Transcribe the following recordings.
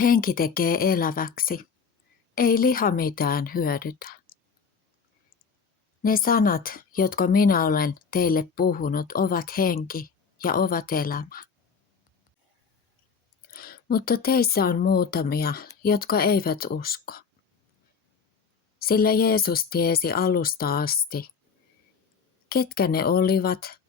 Henki tekee eläväksi, ei liha mitään hyödytä. Ne sanat, jotka minä olen teille puhunut, ovat henki ja ovat elämä. Mutta teissä on muutamia, jotka eivät usko. Sillä Jeesus tiesi alusta asti, ketkä ne olivat,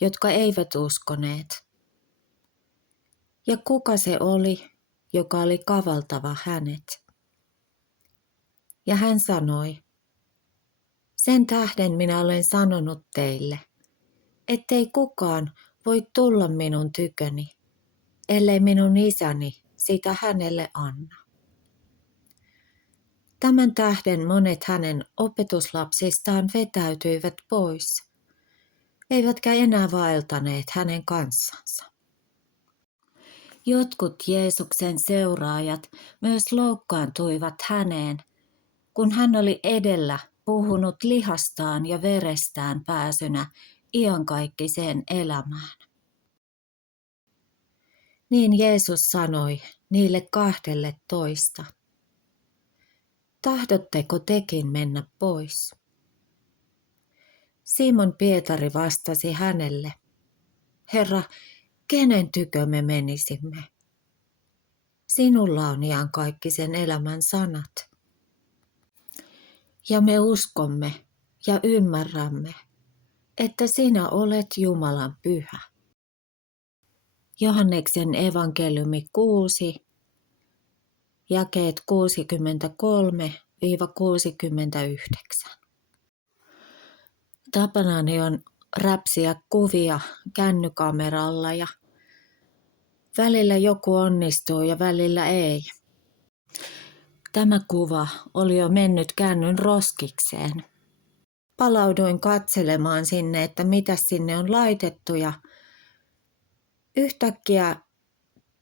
jotka eivät uskoneet. Ja kuka se oli, joka oli kavaltava hänet. Ja hän sanoi, sen tähden minä olen sanonut teille, ettei kukaan voi tulla minun tyköni, ellei minun isäni sitä hänelle anna. Tämän tähden monet hänen opetuslapsistaan vetäytyivät pois, eivätkä enää vaeltaneet hänen kanssansa. Jotkut Jeesuksen seuraajat myös loukkaantuivat häneen, kun hän oli edellä puhunut lihastaan ja verestään pääsynä iankaikkiseen elämään. Niin Jeesus sanoi niille 12, tahdotteko tekin mennä pois? Simon Pietari vastasi hänelle, Herra, kenen tykö me menisimme? Sinulla on iankaikkisen elämän sanat. Ja me uskomme ja ymmärrämme, että sinä olet Jumalan Pyhä. Johanneksen evankeliumi 6, jakeet 63-69. Tapanani on räpsiä kuvia kännykameralla ja välillä joku onnistuu ja välillä ei. Tämä kuva oli jo mennyt kännyn roskikseen. Palauduin katselemaan sinne, että mitä sinne on laitettu ja yhtäkkiä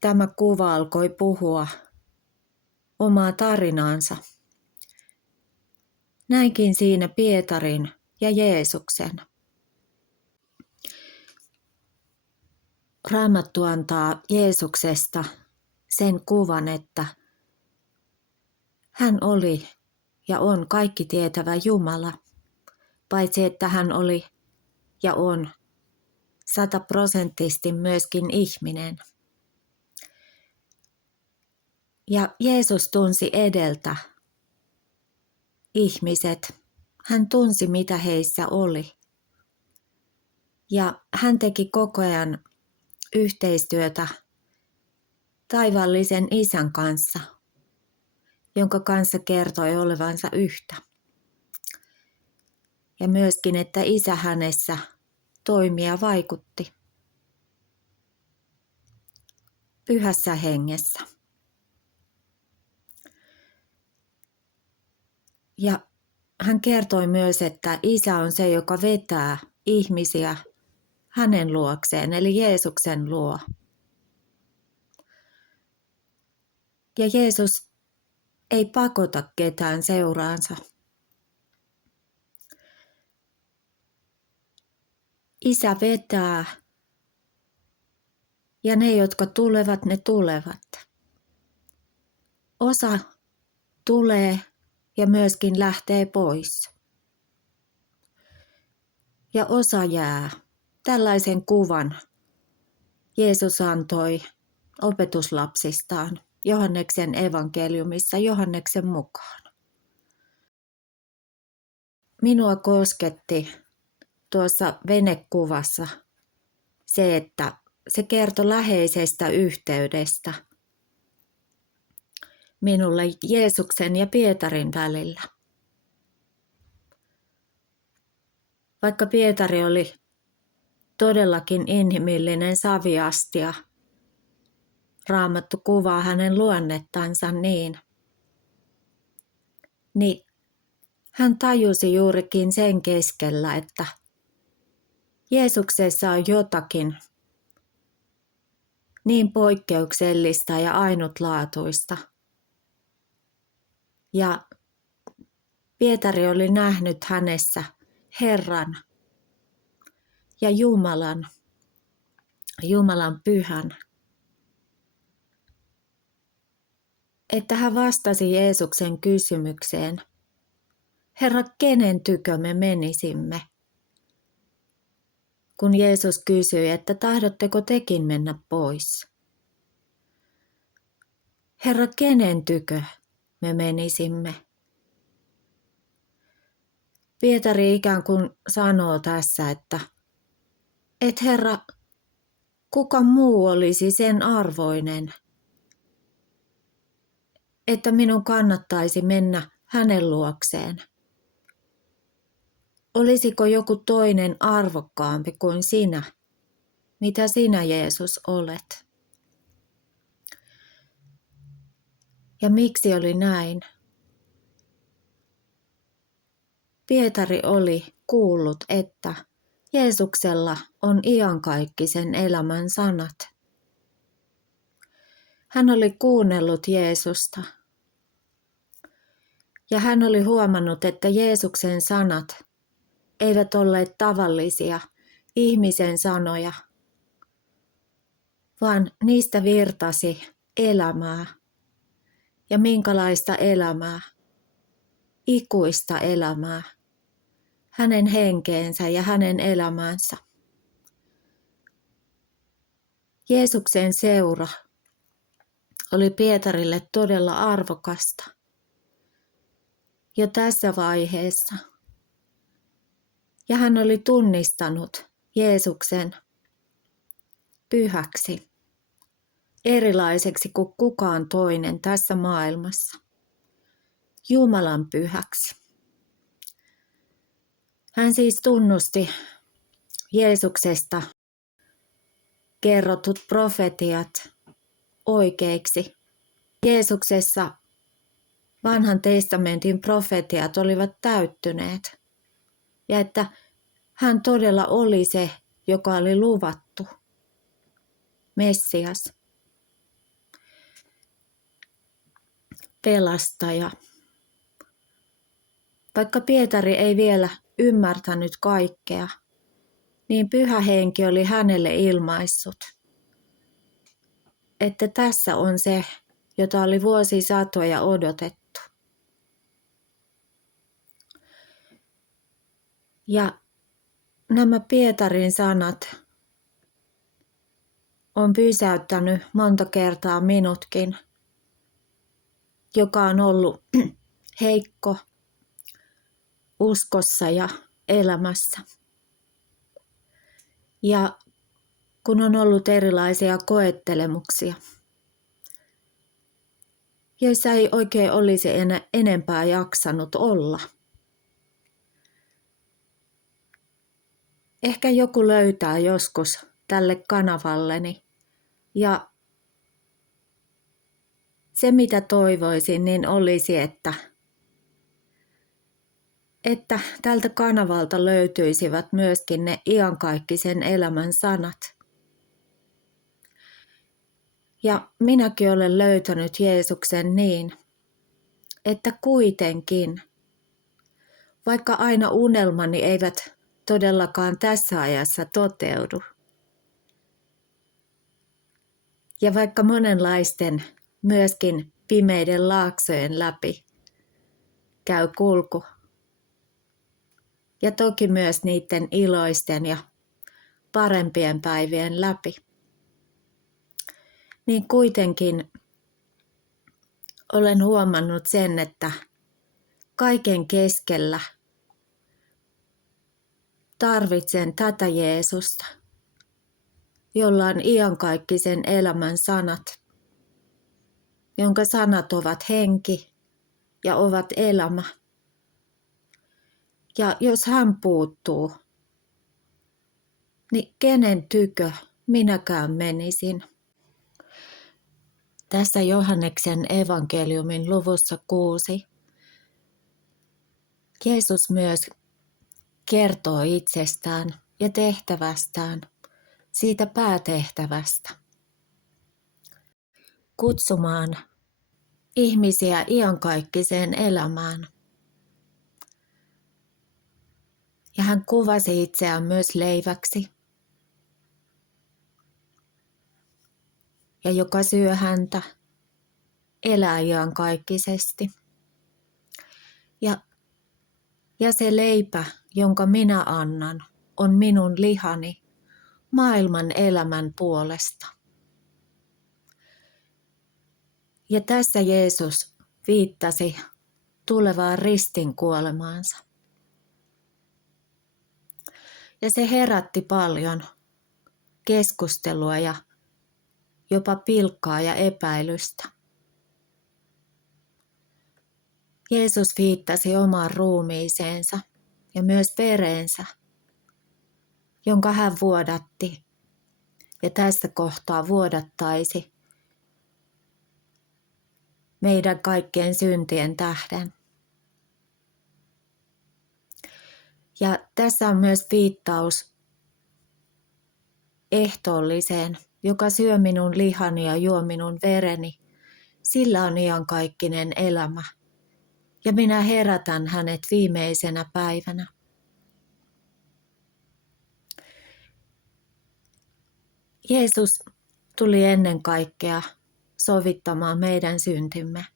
tämä kuva alkoi puhua omaa tarinaansa. Näinkin siinä Pietarin ja Jeesuksen. Raamattu antaa Jeesuksesta sen kuvan, että hän oli ja on kaikki tietävä Jumala, paitsi että hän oli ja on 100% myöskin ihminen. Ja Jeesus tunsi edeltä ihmiset. Hän tunsi, mitä heissä oli. Ja hän teki koko ajan yhteistyötä taivaallisen Isän kanssa, jonka kanssa kertoi olevansa yhtä. Ja myöskin, että Isä hänessä toimi ja vaikutti pyhässä hengessä. Ja hän kertoi myös, että Isä on se, joka vetää ihmisiä hänen luokseen, eli Jeesuksen luo. Ja Jeesus ei pakota ketään seuraansa. Isä vetää ja ne, jotka tulevat, ne tulevat. Osa tulee ja myöskin lähtee pois. Ja osa jää. Tällaisen kuvan Jeesus antoi opetuslapsistaan Johanneksen evankeliumissa Johanneksen mukaan. Minua kosketti tuossa venekuvassa se, että se kertoi läheisestä yhteydestä minulle Jeesuksen ja Pietarin välillä. Vaikka Pietari oli todellakin inhimillinen saviastia, Raamattu kuvaa hänen luonnettansa niin hän tajusi juurikin sen keskellä, että Jeesuksessa on jotakin niin poikkeuksellista ja ainutlaatuista. Ja Pietari oli nähnyt hänessä Herran ja Jumalan Pyhän. että hän vastasi Jeesuksen kysymykseen, Herra, kenen tykö me menisimme? Kun Jeesus kysyi, että tahdotteko tekin mennä pois? Herra, kenen tykö me menisimme? Pietari ikään kuin sanoo tässä, että Herra, kuka muu olisi sen arvoinen, että minun kannattaisi mennä hänen luokseen? Olisiko joku toinen arvokkaampi kuin sinä, mitä sinä Jeesus olet? Ja miksi oli näin? Pietari oli kuullut, että Jeesuksella on iankaikkisen elämän sanat. Hän oli kuunnellut Jeesusta ja hän oli huomannut, että Jeesuksen sanat eivät olleet tavallisia ihmisen sanoja, vaan niistä virtasi elämää. Ja minkälaista elämää? Ikuista elämää. Hänen henkeensä ja hänen elämäänsä. Jeesuksen seura oli Pietarille todella arvokasta. Jo tässä vaiheessa. Ja hän oli tunnistanut Jeesuksen pyhäksi, erilaiseksi kuin kukaan toinen tässä maailmassa. Jumalan pyhäksi. Hän siis tunnusti Jeesuksesta kerrotut profetiat oikeiksi. Jeesuksessa vanhan testamentin profetiat olivat täyttyneet ja että hän todella oli se, joka oli luvattu, Messias, pelastaja. Vaikka Pietari ei vielä ymmärtänyt kaikkea, niin Pyhä Henki oli hänelle ilmaissut, että tässä on se, jota oli vuosisatoja odotettu. Ja nämä Pietarin sanat on pysäyttänyt monta kertaa minutkin, joka on ollut heikko uskossa ja elämässä. Ja kun on ollut erilaisia koettelemuksia, joissa ei oikein olisi enempää jaksanut olla. Ehkä joku löytää joskus tälle kanavalleni ja se mitä toivoisin niin olisi, että tältä kanavalta löytyisivät myöskin ne iankaikkisen elämän sanat. Ja minäkin olen löytänyt Jeesuksen niin, että kuitenkin, vaikka aina unelmani eivät todellakaan tässä ajassa toteudu, ja vaikka monenlaisten myöskin pimeiden laaksojen läpi käy kulku, ja toki myös niiden iloisten ja parempien päivien läpi, niin kuitenkin olen huomannut sen, että kaiken keskellä tarvitsen tätä Jeesusta, jolla on iankaikkisen elämän sanat, jonka sanat ovat henki ja ovat elämä. Ja jos hän puuttuu, niin kenen tykö minäkään menisin? Tässä Johanneksen evankeliumin luvussa 6 Jeesus myös kertoo itsestään ja tehtävästään, siitä päätehtävästä. Kutsumaan ihmisiä iankaikkiseen elämään. Ja hän kuvasi itseään myös leiväksi, ja joka syö häntä, elää iankaikkisesti. Ja se leipä, jonka minä annan, on minun lihani maailman elämän puolesta. Ja tässä Jeesus viittasi tulevaan ristin kuolemaansa. Ja se herätti paljon keskustelua ja jopa pilkkaa ja epäilystä. Jeesus viittasi omaan ruumiiseensa ja myös vereensä, jonka hän vuodatti ja tästä kohtaa vuodattaisi meidän kaikkien syntien tähden. Ja tässä on myös viittaus ehtoolliseen, joka syö minun lihani ja juo minun vereni. Sillä on iankaikkinen elämä, ja minä herätän hänet viimeisenä päivänä. Jeesus tuli ennen kaikkea sovittamaan meidän syntimme.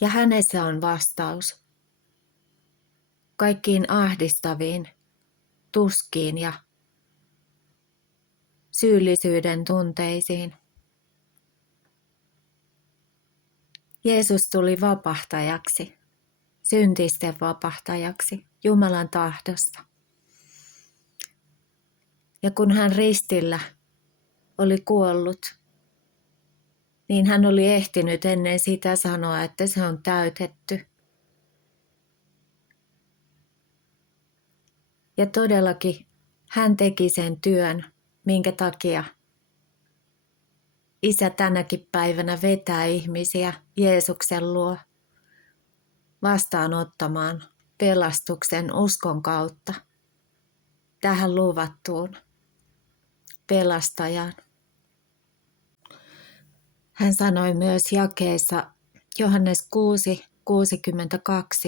Ja hänessä on vastaus kaikkiin ahdistaviin tuskiin ja syyllisyyden tunteisiin. Jeesus tuli vapahtajaksi, syntisten vapahtajaksi, Jumalan tahdosta. Ja kun hän ristillä oli kuollut, niin hän oli ehtinyt ennen sitä sanoa, että se on täytetty. Ja todellakin hän teki sen työn, minkä takia Isä tänäkin päivänä vetää ihmisiä Jeesuksen luo vastaanottamaan pelastuksen uskon kautta tähän luvattuun pelastajaan. Hän sanoi myös jakeessa Johannes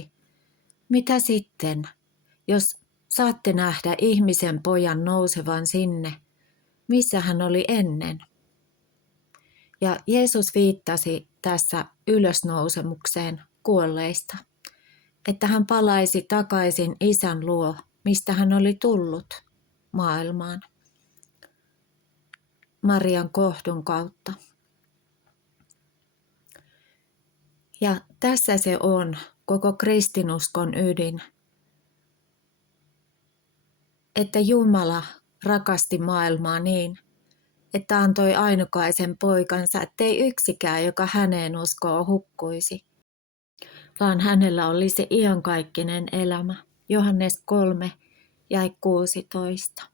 6:62, mitä sitten, jos saatte nähdä ihmisen pojan nousevan sinne, missä hän oli ennen? Ja Jeesus viittasi tässä ylösnousemukseen kuolleista, että hän palaisi takaisin Isän luo, mistä hän oli tullut maailmaan, Marian kohdun kautta. Ja tässä se on koko kristinuskon ydin, että Jumala rakasti maailmaa niin, että antoi ainokaisen poikansa, ettei yksikään, joka häneen uskoo, hukkuisi, vaan hänellä olisi iankaikkinen elämä. Johannes 3:16.